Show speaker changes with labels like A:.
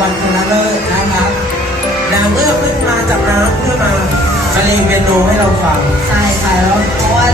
A: รัวัลชนะเลิศนะครับนางเอื้อขึ้นมาจากน้ำเพื่อมาบรรเลงเปียโนให้เราฟัง
B: ใช่ค่ะแล้วเพราะว่า